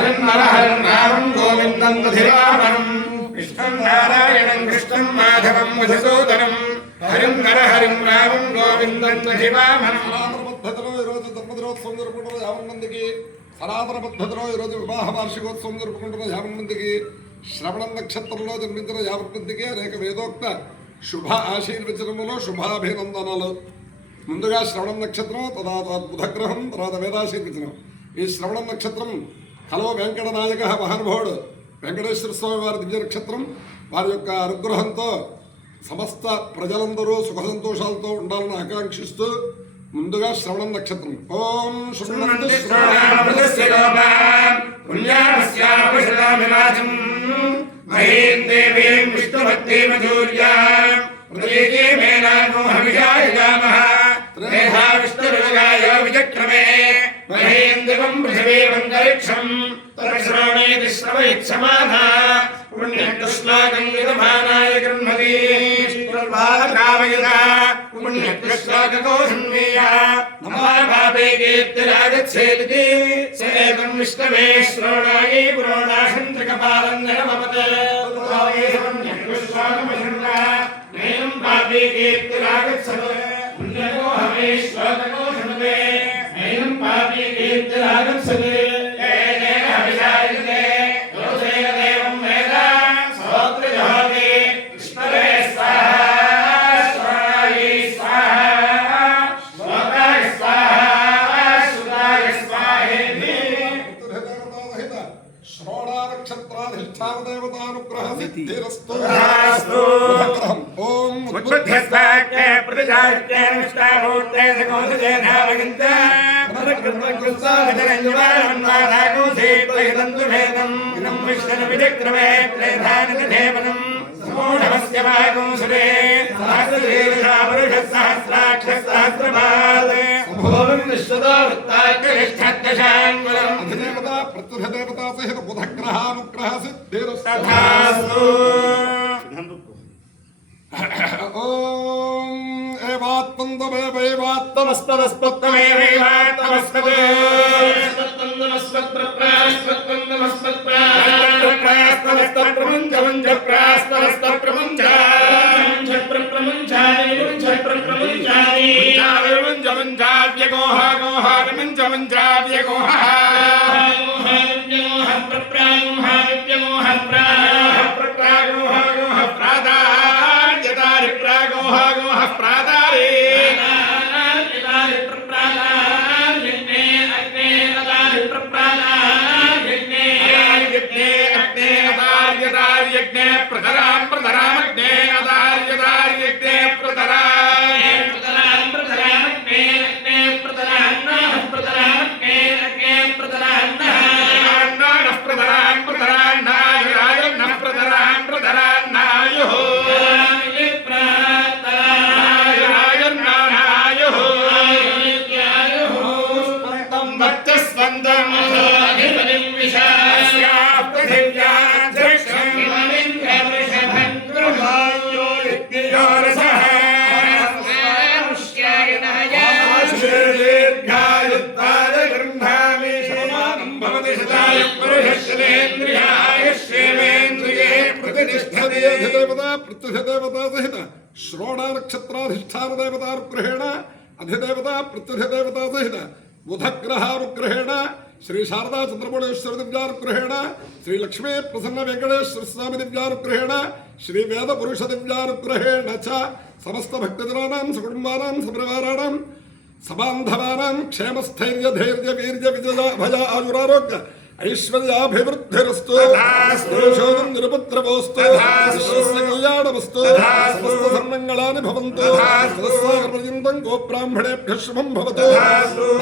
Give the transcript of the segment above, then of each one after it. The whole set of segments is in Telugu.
हरं नरहरं रामं गोविन्दं दधिवामनं कृष्णं नारायणं कृष्णं माधवं मधुसूदनं हरं नरहरं रामं गोविन्दं दधिवामनं ధర్మదినోత్సవం జరుపుకుంటున్న 50 మందికి సనాతన పద్ధతిలో ఈరోజు వివాహ వార్షికోత్సవం జరుపుకుంటున్న 50 మందికి శ్రవణ నక్షత్రంలో జన్మించిన 50 మందికి అనేక వేదోక్త శుభ ఆశీర్వచనములు శుభాభినందనలు. ముందుగా శ్రవణ నక్షత్రం, తర్వాత బుధగ్రహం, తర్వాత వేదాశీర్వచనం. ఈ శ్రవణ నక్షత్రం హలో వెంకటనాయక మహానుభావుడు వెంకటేశ్వర స్వామి వారి దివ్య నక్షత్రం. వారి యొక్క అనుగ్రహంతో సమస్త ప్రజలందరూ సుఖ సంతోషాలతో ఉండాలని ఆకాంక్షిస్తూ ముందుగా శ్రవణ నక్షత్రం. ఓం విచక్రమే మహేంద్రం పృథివీమంతరిక్షం తరశ్రవణేతి శ్రవయిత్సమాధ పుణ్యకృష్ణాకం విదమానాయ గృహ్ణతి కామయత పుణ్యకృష్ణాకోసన్మేయ నమాభాపే కీర్తిరాగచ్ఛేదితి సేకం విష్ణవే శ్రవణాయే పురోడాశంత్రికపాలం నరమపతే పుణ్యకృష్ణాకమశంగా నైనం భాపే కీర్తిరాగచ్చతే పుణ్యకోహమే శ్లోకకోశనతే నైనం భాపే కీర్తిరాగచ్చతే ప్రత్యదేవతా సహిత బుధగ్రహానుగ్రహ సిద్ధిరస్తు. ఓం ఏవాత్మంతమేవైవాత్తమస్తమస్పత్తమేవైవాత్తమస్పతే ప్రత్యదేవతా సహిత శ్రోణ నక్షత్రాధిష్టాన దేవతానుగ్రహేణ అధిదేవత ప్రత్యదేవతా సహిత బుధగ్రహానుగ్రహేణ శ్రీ శారదా చంద్రమౌళేశ్వర దివ్యానుగ్రహేణ శ్రీ లక్ష్మీ ప్రసన్న వెంకటేశ్వర స్వామి దివ్యానుగ్రహేణ శ్రీ వేద పురుష దివ్యానుగ్రహేణ చ సమస్త భక్తజనానాం సకుటుంబానాం సపరివారాణం సబాంధవానాం క్షేమస్థైర్య ధైర్య వీర్య విజయ భయ ఆయురారోగ్య ఐశ్వర్యాభివృద్ధిరస్తు పురుషోదం నిరుపద్రవోస్తు కళ్యాణమస్తు సమస్త సన్మంగళాని భవంతు పర్యంతం గోబ్రాహ్మణేభ్యః శుభం భవతు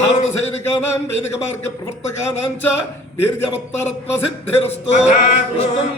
భారత సైనికానాం వేదిక మార్గ ప్రవర్తకానాం చ వీర్యవత్తరత్వ సిద్ధిరస్తు.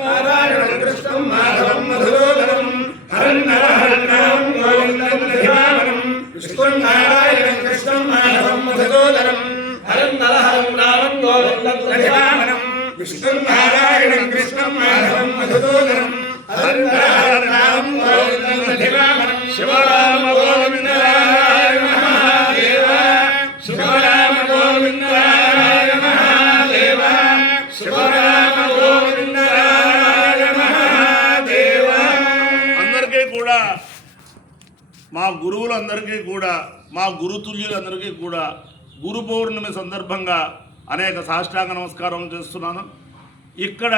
నారాయణ కృష్ణం మాధవం మధుసూదనం హరం నరహరం రామం గోవిందం దధివామనం విష్ణుం నారాయణం కృష్ణం మాధవం మధుసూదనం హరం నరహరం రామం గోవిందం దధివామనం విష్ణుం నారాయణం కృష్ణం మాధవం మధుసూదనం హరం నరహరం రామం గోవిందం దధివామనం శివరామ గోవిందాయ మహాదేవ శివరామ గోవిందాయ మహాదేవ శివ గురువులందరికీ కూడా, మా గురుతుల్యులందరికీ కూడా గురు పౌర్ణమి సందర్భంగా అనేక సాష్టాంగ నమస్కారం చేస్తున్నాను. ఇక్కడ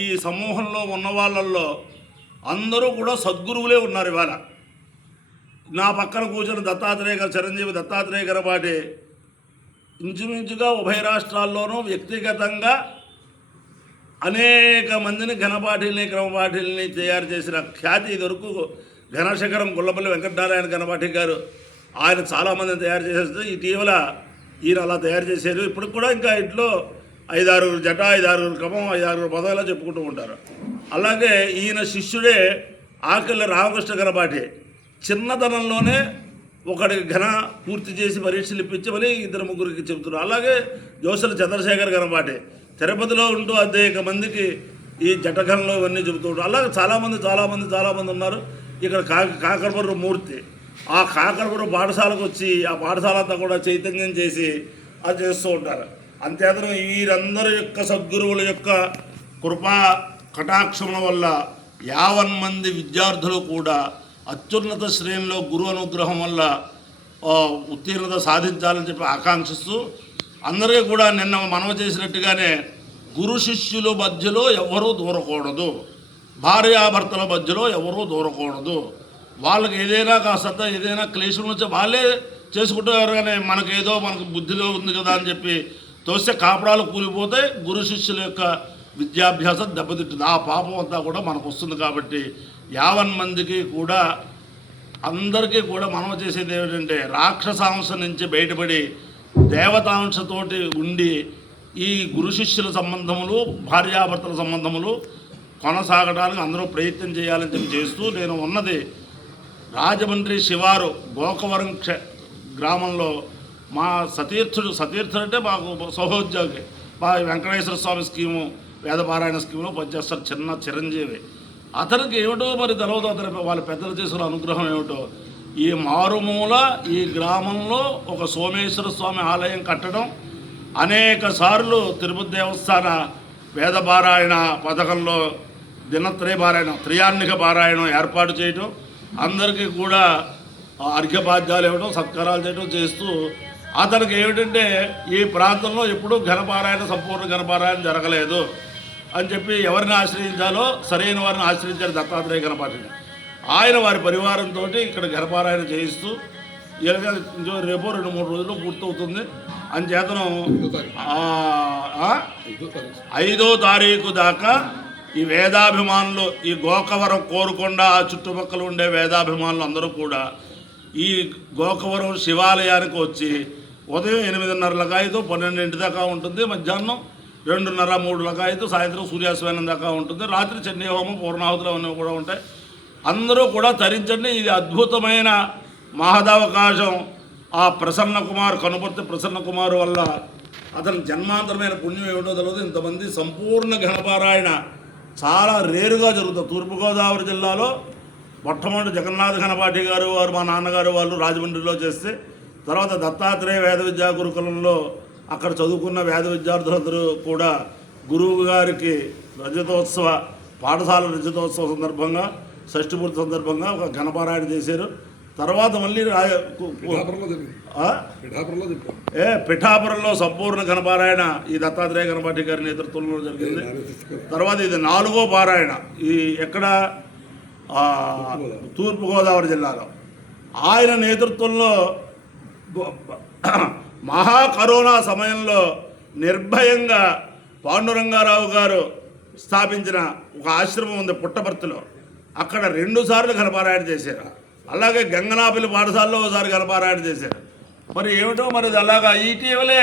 ఈ సమూహంలో ఉన్న వాళ్ళల్లో అందరూ కూడా సద్గురువులే ఉన్నారు. ఇవాళ నా పక్కన కూర్చొని దత్తాత్రేయ గారు, చిరంజీవి దత్తాత్రేయ గారి పాటి ఇంచుమించుగా ఉభయ రాష్ట్రాల్లోనూ వ్యక్తిగతంగా అనేక మందిని ఘనపాఠీల్ని క్రమపాఠీల్ని తయారు చేసిన ఖ్యాతి ఇదివరకు ఘనశేఖరం గుల్లపల్లి వెంకటనారాయణ ఘనపాఠి గారు ఆయన చాలామందిని తయారు చేసేస్తే ఇటీవల ఈయన అలా తయారు చేశారు. ఇప్పుడు కూడా ఇంకా ఇంట్లో 5-6 జట, 5-6 క్రమం, 5-6 పదవిలా చెప్పుకుంటూ ఉంటారు. అలాగే ఈయన శిష్యుడే ఆకలి రామకృష్ణ ఘనపాఠి చిన్నతనంలోనే ఒకడికి ఘన పూర్తి చేసి పరీక్షలు ఇప్పించి మళ్ళీ 2-3కి చెబుతున్నారు. అలాగే జోసల చంద్రశేఖర్ ఘనపాఠి తిరుపతిలో ఉంటూ అనేక మందికి ఈ జటఘనంలో ఇవన్నీ చెబుతూ ఉంటారు. అలాగే చాలామంది ఉన్నారు. ఇక్కడ కాకరపురం మూర్తి ఆ కాకరపురం పాఠశాలకు వచ్చి ఆ పాఠశాల అంతా కూడా చైతన్యం చేసి అది చేస్తూ ఉంటారు. అంతేతను వీరందరి యొక్క సద్గురువుల యొక్క కృపా కటాక్షముల వల్ల 50 మంది విద్యార్థులు కూడా అత్యున్నత శ్రేణిలో గురు అనుగ్రహం వల్ల ఉత్తీర్ణత సాధించాలని చెప్పి ఆకాంక్షిస్తూ అందరికీ కూడా నిన్న మనవి చేసినట్టుగానే గురు శిష్యుల మధ్యలో ఎవరూ దూరకూడదు, భార్యాభర్తల మధ్యలో ఎవరూ దూరకూడదు. వాళ్ళకి ఏదైనా కాస్త ఏదైనా క్లేశం వచ్చి వాళ్ళే చేసుకుంటారు, కానీ మనకు బుద్ధిలో ఉంది కదా అని చెప్పి తోస్తే కాపడాలు కూలిపోతే గురు శిష్యుల యొక్క విద్యాభ్యాసం దెబ్బతింటుంది. ఆ పాపం అంతా కూడా మనకు వస్తుంది. కాబట్టి 50 మందికి కూడా అందరికీ కూడా మనం చేసేది ఏమిటంటే రాక్షసాంశ నుంచి బయటపడి దేవతాంశతోటి ఉండి ఈ గురు శిష్యుల సంబంధములు, భార్యాభర్తల సంబంధములు కొనసాగడానికి అందరూ ప్రయత్నం చేయాలని చెప్పి చేస్తూ నేను ఉన్నది రాజమండ్రి శివారు గోకవరం గ్రామంలో మా సతీర్థుడు అంటే మాకు సహోద్యోగి, మా వెంకటేశ్వర స్వామి స్కీము వేదపారాయణ స్కీములో పనిచేస్తారు చిన్న చిరంజీవి. అతనికి ఏమిటో మరి తెలవదు, అతని వాళ్ళ పెద్దలు చేసిన అనుగ్రహం ఏమిటో ఈ మారుమూల ఈ గ్రామంలో ఒక సోమేశ్వర స్వామి ఆలయం కట్టడం, అనేక సార్లు తిరుపతి దేవస్థాన వేదపారాయణ పథకంలో దినత్రయ పారాయణం, త్రియాన్నిక పారాయణం ఏర్పాటు చేయటం, అందరికీ కూడా అర్ఘ్యపాద్యాలు ఇవ్వడం, సత్కారాలు చేయడం చేస్తూ అతనికి ఏమిటంటే ఈ ప్రాంతంలో ఎప్పుడూ ఘనపారాయణ సంపూర్ణ ఘనపారాయణ జరగలేదు అని చెప్పి ఎవరిని ఆశ్రయించాలో సరైన వారిని ఆశ్రయించారు దత్తాత్రేయ ఘనపాఠిని. ఆయన వారి పరివారంతో ఇక్కడ ఘనపారాయణ చేయిస్తూ రేపు 2-3 రోజుల్లో పూర్తవుతుంది. అంచేతనం 5వ తారీఖు దాకా ఈ వేదాభిమానులు, ఈ గోకవరం కోరుకొండ ఆ చుట్టుపక్కల ఉండే వేదాభిమానులు అందరూ కూడా ఈ గోకవరం శివాలయానికి వచ్చి ఉదయం 8:30 12 దాకా ఉంటుంది, మధ్యాహ్నం 2:30-3 సాయంత్రం సూర్యాస్తమయం దాకా ఉంటుంది, రాత్రి చండీ హోమం పూర్ణాహుతులు అవన్నీ కూడా ఉంటాయి. అందరూ కూడా తరించండి. ఇది అద్భుతమైన మహదవకాశం. ఆ ప్రసన్న కుమార్, కనుపర్తి ప్రసన్న కుమార్ వల్ల అతని జన్మాంతరమైన పుణ్యం ఏమిటో తెలియదు. ఇంతమంది సంపూర్ణ ఘనపారాయణ చాలా రేరుగా జరుగుతుంది. తూర్పుగోదావరి జిల్లాలో మొట్టమొదటి జగన్నాథ ఘనపాఠి గారు వారు, మా నాన్నగారు వాళ్ళు రాజమండ్రిలో చేస్తే, తర్వాత దత్తాత్రేయ వేద విద్యా గురుకులంలో అక్కడ చదువుకున్న వేద విద్యార్థులందరూ కూడా గురువు గారికి రజతోత్సవ పాఠశాల రజతోత్సవ సందర్భంగా, షష్ఠిపూర్తి సందర్భంగా ఒక ఘనపారాయణ చేశారు. తర్వాత మళ్ళీ పిఠాపురంలో సంపూర్ణ ఘనపారాయణ ఈ దత్తాత్రేయ ఘనపాఠి గారి నేతృత్వంలో జరిగింది. తర్వాత ఇది 4వ పారాయణ ఈ ఎక్కడ తూర్పుగోదావరి జిల్లాలో ఆయన నేతృత్వంలో మహాకరోనా సమయంలో నిర్భయంగా పాండురంగారావు గారు స్థాపించిన ఒక ఆశ్రమం ఉంది పుట్టపర్తిలో, అక్కడ 2 సార్లు ఘనపారాయణ చేశారు. అలాగే గంగనాపల్లి పాఠశాలలో ఒకసారి ఘనపారాయణ చేశారు. మరి ఏమిటో మరి అలాగా ఇటీవలే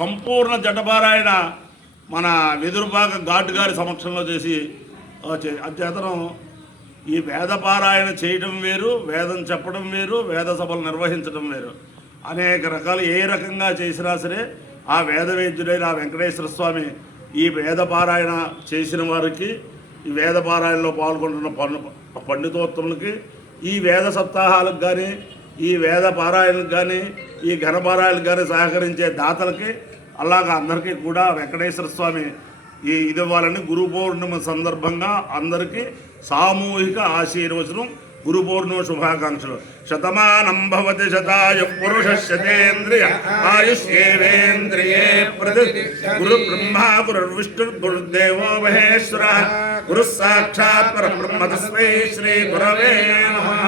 సంపూర్ణ జటపారాయణ మన వెదురుపాక ఘాట్ గారి సమక్షంలో చేసి అధ్యతనం ఈ వేదపారాయణ చేయడం వేరు, వేదం చెప్పడం వేరు, వేద సభలు నిర్వహించడం వేరు. అనేక రకాలు ఏ రకంగా చేసినా సరే ఆ వేదవేద్యుడైన ఆ వెంకటేశ్వర స్వామి ఈ వేదపారాయణ చేసిన వారికి, ఈ వేదపారాయణలో పాల్గొంటున్న పండితోత్తములకి, ఈ వేద సప్తాహాలకు కానీ, ఈ వేద పారాయణకు కానీ, ఈ ఘనపారాయణకు కానీ సహకరించే దాతలకి, అలాగా అందరికీ కూడా వెంకటేశ్వర స్వామి ఇది ఇవ్వాలని గురు పౌర్ణమి సందర్భంగా అందరికీ సామూహిక ఆశీర్వచనం గురు పూర్ణిమ శుభాకాంక్షలు. శతమానం భవతి శతాయ పురుష శతేంద్రియ ఆయుష్యేవేంద్రియే ప్రతిష్ఠిత. గురు బ్రహ్మా గురుర్విష్ణు గురుదేవో మహేశ్వర గురు సాక్షాత్ పరబ్రహ్మ తస్మై శ్రీ గురవే నమః.